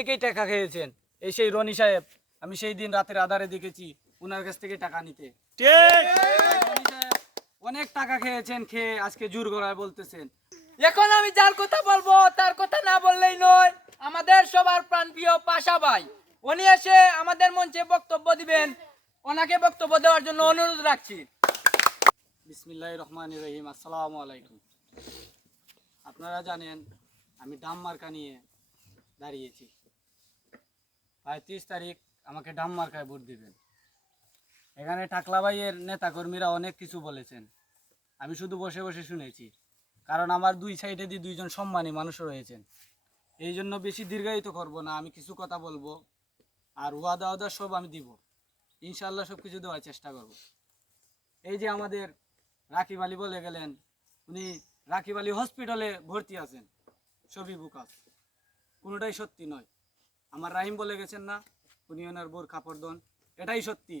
থেকেই টাকা খেয়েছেন। এই সেই রনি সাহেব আমি সেই দিন রাতের আধারে দেখেছি উনার কাছ থেকে টাকা নিতে। অনেক টাকা খেয়েছেন খেয়ে আজকে জোর গলায় বলতেছেন এখন আমি যার কথা বলব তার কথা না বললেই নয় আমাদের সবার প্রাণপ্রিয় পাশা ভাই। উনি এসে আমাদের মঞ্চে বক্তব্য দিবেন ওনাকে বক্তব্য দেওয়ার জন্য অনুরোধ রাখছি। বিসমিল্লাহ রহমান রহিম আসসালামু আলাইকুম। আপনারা জানেন আমি ডাম মার্কা নিয়ে দাঁড়িয়েছি। পঁয়ত্রিশ তারিখ আমাকে ডাম মার্কায় ভোট দিবেন। এখানে টাকলাবাইয়ের নেতাকর্মীরা অনেক কিছু বলেছেন। আমি শুধু বসে বসে শুনেছি, কারণ আমার দুই সাইডে দিয়ে দুইজন সম্মানী মানুষ রয়েছেন। এই জন্য বেশি দীর্ঘায়িত করব না, আমি কিছু কথা বলব, আর ওয়াদা ওয়াদা সব আমি দিব। ইনশাল্লাহ সব কিছু দেওয়ার চেষ্টা করব। এই যে আমাদের রাকিব আলী বলে গেলেন, উনি রাকিব আলী হসপিটালে ভর্তি আছেন, ছবি বুকাস কোনোটাই সত্যি নয়। আমার রাহিম বলে গেছেন না উনি ওনার বোর কাপড় দন। এটাই সত্যি।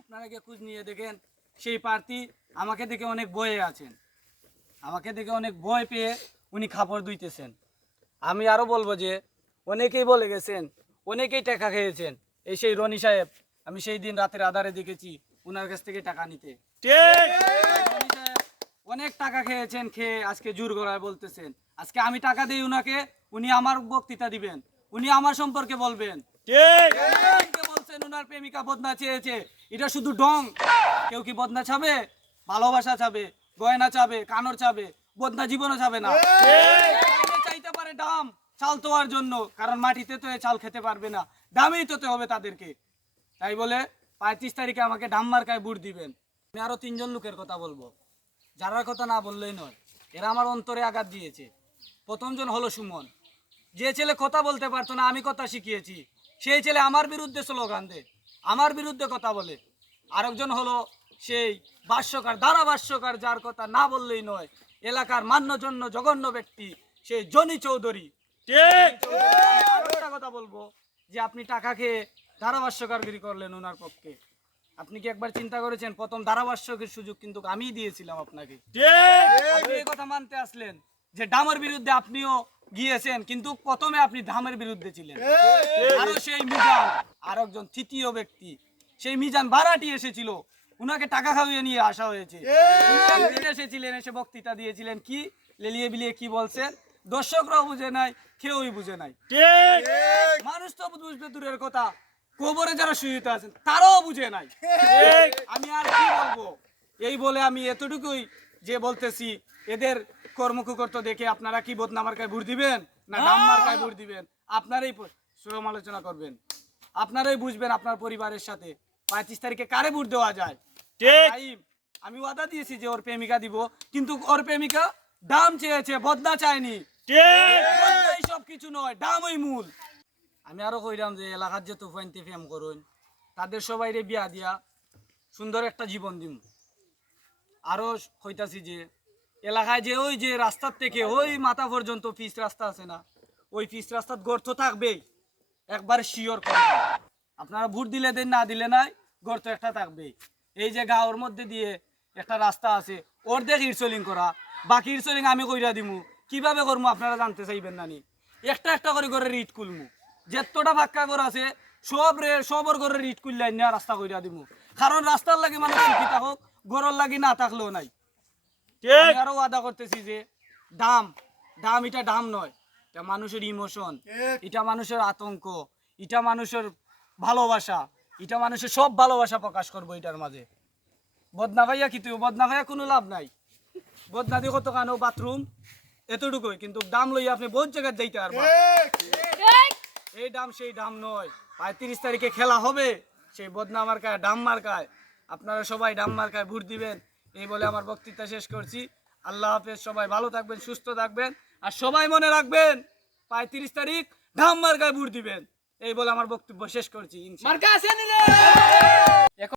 আপনারা গিয়ে খোঁজ নিয়ে দেখেন সেই প্রার্থী আমাকে দেখে অনেক ভয়ে আছেন। আমাকে দেখে অনেক ভয় পেয়ে উনি খাপড় ধুইতেছেন। আমি আরও বলব যে অনেকেই বলে গেছেন অনেকেই টাকা খেয়েছেন। এই সেই রনি সাহেব আমি সেই দিন রাতের আধারে দেখেছি উনার কাছ থেকে টাকা নিতে। সাহেব অনেক টাকা খেয়েছেন খেয়ে আজকে জোর গলায় বলতেছেন। আজকে আমি টাকা দিই উনাকে উনি আমার বক্তৃতা দিবেন। উনি আমার সম্পর্কে বলবেন। বলছেন উনার প্রেমিকা বদনা চেয়েছে? এটা শুধু ডং। কেউ কি বদনা চাবে? ভালোবাসা চাবে গয়না চাবে কানর চাবে বদনা জীবনও চাবে না। চাইতে পারে ডাম চাল তোয়ার জন্য কারণ মাটিতে তো চাল খেতে পারবে না। দামেই তোতে হবে তাদেরকে। তাই বলে পঁয়ত্রিশ তারিখে আমাকে ডাম মার্কায় বুট দিবেন। আমি আরও তিনজন লোকের কথা বলব। যারার কথা না বললেই নয়। এরা আমার অন্তরে আঘাত দিয়েছে। প্রথমজন হলো সুমন। যে ছেলে কথা বলতে পারতো না আমি কথা শিখিয়েছি। সেই ছেলে আমার বিরুদ্ধে স্লোগান দেয় আমার বিরুদ্ধে কথা বলে। আরেকজন হলো সেই ভাষ্যকার দ্বারা ভাষ্যকার যার কথা না বললেই নয় এলাকার মান্যজন্য জঘন্য ব্যক্তি সেই জনি চৌধুরী। কথা বলব যে আপনি টাকা খেয়ে ধারাভাষ্যকারগিরি করলেন ওনার পক্ষে। আপনি কি একবার চিন্তা করেছেন? প্রথম ধারাভাষ্যকের সুযোগ কিন্তু আমিই দিয়েছিলাম আপনাকে। আপনি এই কথা মানতে আসলেন যে ডামের বিরুদ্ধে আপনিও গিয়েছেন কিন্তু প্রথমে আপনি ধামের বিরুদ্ধে ছিলেন। আরও সেই মিজান আর একজন তৃতীয় ব্যক্তি সেই মিজান বারাটি এসেছিল। উনাকে টাকা খাওয়িয়ে নিয়ে আসা হয়েছে। এসেছিলেন এসে বক্তৃতা দিয়েছিলেন কি লেলিয়ে বিলিয়ে কি বলছেন? দর্শকরাও বুঝে নাই কেউই বুঝে নাই। মানুষ তো বুঝবে দূরের কথা। কবরে যারা শুয়ে আছেন তারাও বুঝে নাই। আমি আর কি বলব? এই বলে আমি এতটুকুই যে বলতেছি এদের কর্মকুকর্ত দেখে আপনারা কি বদনামার্কায় ভোট দিবেন না ডাম মার্কায় ভোট দিবেন? আপনারাই প- সমালোচনা করবেন। আপনারাই বুঝবেন আপনার পরিবারের সাথে পঁয়ত্রিশ তারিখে কারে ভোট দেওয়া যায়? আমি ওয়াদা দিয়েছি যে ওর প্রেমিকা দিব কিন্তু ওর প্রেমিকা দাম চেয়েছে বদনা চায়নি। সব কিছু নয় দামই মূল। আমি আরও কইলাম যে এলাকার যে তুফাইনতে ফেম করুন, তাদের সবাই রে বিয়া দিয়া সুন্দর একটা জীবন দিম। আরও কইতাছি যে, এলাকায় যে ওই যে রাস্তার থেকে ওই মাথা পর্যন্ত পিচ রাস্তা আছে না, ওই পিচ রাস্তার গর্ত থাকবেই, একবার শিওর আপনারা ভোট দিলে দেন, না দিলে নাই, গর্ত একটা থাকবেই। এই যে গাঁওর মধ্যে দিয়ে একটা রাস্তা আছে, অর্ধেক ইরসলিং করা, বাকি ইরসলিং আমি কইরা দিমু। কীভাবে করব আপনারা জানতে চাইবেন না নানি একটা একটা করে করে রিট খুলমু। যেতটা ফাঁকা ঘর আছে সব রে সবর ঘরে রিট খুললে না রাস্তা কইরা দিমু। কারণ রাস্তার লাগি মানুষ সুখী থাকুক ঘরের লাগি না থাকলেও নাই। আরও ওয়াদা করতেছি যে দাম দাম এটা দাম নয় এটা মানুষের ইমোশন এটা মানুষের আতঙ্ক এটা মানুষের ভালোবাসা এটা মানুষের সব ভালোবাসা প্রকাশ করব এটার মাঝে। বদনা ভাইয়া কি তুই? বদনা ভাইয়া কোনো লাভ নাই। বদনা দিয়ে কত কানো বাথরুম এতটুকুই কিন্তু দাম লইয়া আপনি বহুত জায়গায় যাইতে পারবা। এই দাম, সেই ডাম নয়। পঁয়ত্রিশ তারিখে খেলা হবে, সেই বদনা মার্কায় ডাম মার্কায় আপনারা সবাই ডাম মার্কায় ভোট দিবেন। এই বলে আমার বক্তৃতা শেষ করছি। আল্লাহ হাফেজ, সবাই ভালো থাকবেন, সুস্থ থাকবেন। আর সবাই মনে রাখবেন পঁয়ত্রিশ তারিখ ডাম মার্কায় ভোট দিবেন। এই বলে আমার বক্তব্য শেষ করছি